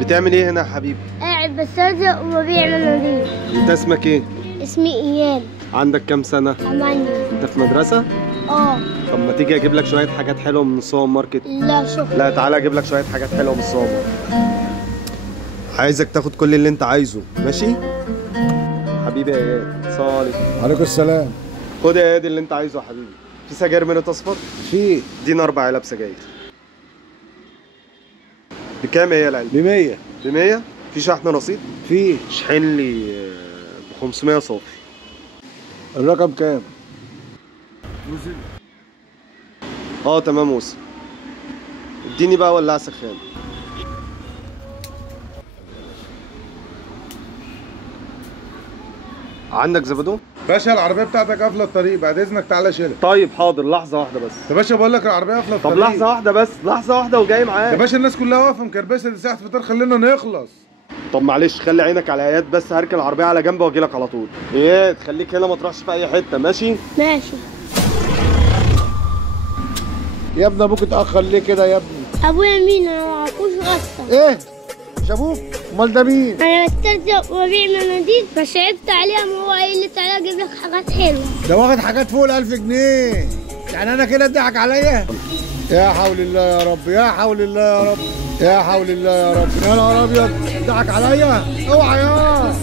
بتعمل ايه هنا يا حبيبي؟ قاعد بسترزق وببيع مناديل. انت اسمك ايه؟ اسمي اياد. عندك كام سنة؟ 8. انت في مدرسة؟ اه. طب ما تيجي اجيب لك شوية حاجات حلوة من السوبر ماركت؟ لا شكرا. لا تعالى اجيب لك شوية حاجات حلوة من السوبر ماركت. عايزك تاخد كل اللي انت عايزه، ماشي؟ حبيبي يا اياد، السلام عليكم. وعليكم السلام. خد يا اياد اللي انت عايزه يا حبيبي. في سجاير منت اصفر؟ في. ادينا 4 علب سجاير. بكام هي العلبة؟ ب100. ب100؟ في شحن رصيد؟ في. شحن لي ب 500 صافي. الرقم كام؟ اه تمام وصل. اديني بقى ولاعة سخان. عندك زبادو؟ باشا العربيه بتاعتك قافله الطريق، بعد اذنك تعالى شيلها. طيب حاضر، لحظة واحدة بس. يا باشا بقول لك العربيه قافله الطريق. طب لحظة واحدة بس، لحظة واحدة وجاي يا معاك. باشا الناس كلها واقفه مكربسه، دي ساعه فطار، خلينا نخلص. طب معلش خلي عينك على اياد بس، هركن العربية على جنب واجي لك على طول. اياد خليك هنا ما تروحش في أي حتة، ماشي؟ ماشي. يا ابني ابوك اتاخر ليه كده يا ابني؟ ابويا مين؟ انا معرفوش اصلا. ايه؟ مش ابوك؟ امال ده مين؟ انا بسترزق وببيع مناديل، فشعبت عليها، ما هو قايل لي تعالى اجيب لك حاجات حلوه. ده واخد حاجات فوق ال1000 جنيه، يعني انا كده اتضحك عليا؟ يا حول الله يا رب، يا حول الله يا رب، يا حول الله يا رب، يا نهار ابيض، اتضحك عليا؟ اوعى يا